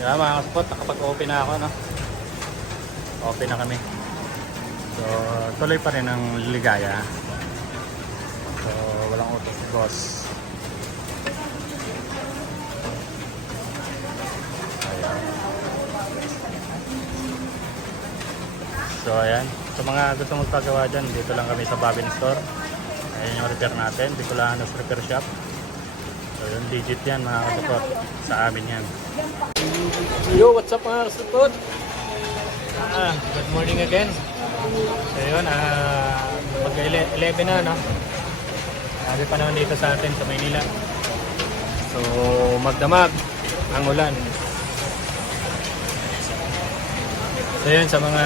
Kaya mga kasupot, nakapag-open na ako, no? Open na kami. So, tuloy pa rin ang ligaya. So, walang utos si boss. Ayan. So, ayan. Sa mga gusto magpagawa dyan, dito lang kami sa Babin Store. Ayan yung repair natin, Bicolanos Repair Shop. So, yung digit yan mga kasupot. Sa amin yan. Yo, what's up mga kasupot? Good morning again. So yun, mag-11 na, no? Sabi pa naman dito sa atin sa Maynila. So magdamag ang ulan. So yun, sa mga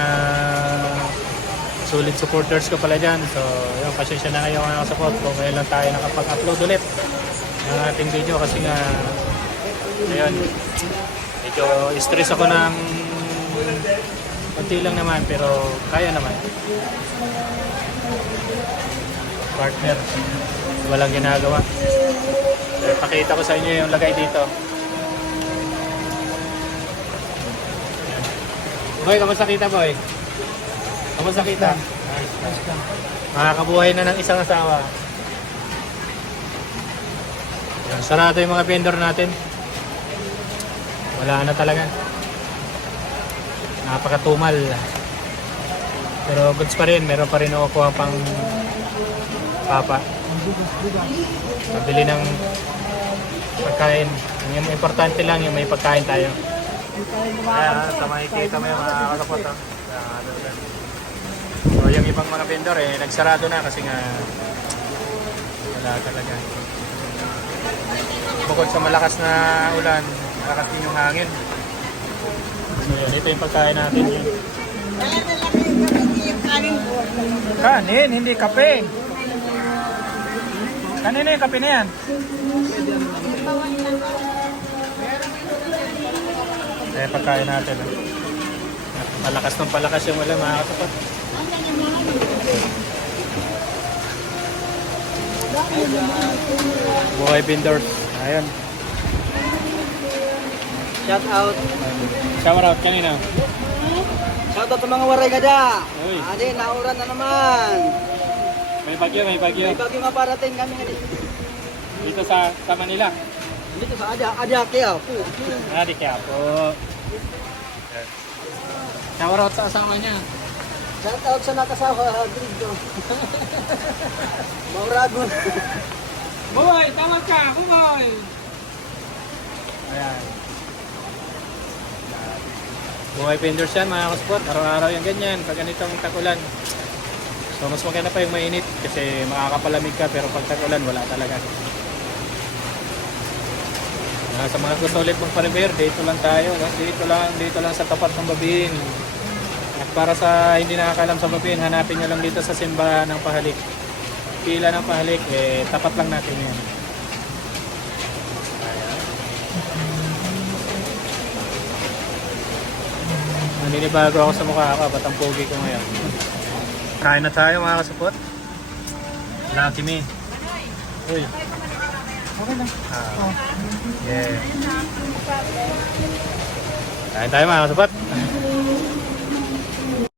solid supporters ko pala dyan. So yun, pasensya na kayo mga support kung ngayon lang tayo nakapag-upload ulit ng ating video kasi nga ayun, medyo stress ako ng konti lang naman pero kaya naman. Partner, walang ginagawa. Pakita ko sa inyo yung lagay dito. Boy, kamusta kita boy? Kamusta kita? Makakabuhay na ng isang asawa. Sarado yung mga vendor natin. Wala na talaga. Napakatumal. Pero goods pa rin. Meron pa rin ako kuha pang papa. Pabili ng pagkain. Yung importante lang yung may pagkain tayo. Kaya sa makikita mo yung mga kasapot. So yung ibang mga vendor nagsarado na kasi nga wala talaga. Bukod sa malakas na ulan, malakas din yung hangin. So yun, ito yung pagkain natin yun. Kanin, hindi kape. Kanina yung kape na yan. Kaya pagkain natin. Malakas ng palakas yung ulan mga katapat. Buhay vendors. Ayun. Shout out. Shout out kanina. Shout out sa mga waray kada. Uy. Ade, nauran na naman. May bagyo, may bagyo. May bagyo nga parating kami ngayon. Dito sa Manila. Dito sa Adya kaya po. Di kaya po. Shout out sa asawa niya. Shout out sa nakasawa dito. Maurago. Boy, tawag ka, boy. Ayan. Buhay vendors yan mga kaspot. Araw-araw yung ganyan pag ganitong tag-ulan. So mas maganda pa yung mainit kasi makakapalamig ka pero pag tag-ulan wala talaga. Sa mga gusto ulit magpa-repair, dito lang tayo. No? Dito lang sa tapat ng Babin. At para sa hindi nakakalam sa Babin, hanapin nyo lang dito sa simbahan ng Pahalik. Pila ng Pahalik, tapat lang natin yan. Naninibago ako sa mukha ko, ba't ang pogi ko ngayon? Kain na tayo mga kasupot. Lucky me. Uy. Okay lang. Yeah. Kain tayo mga kasupot.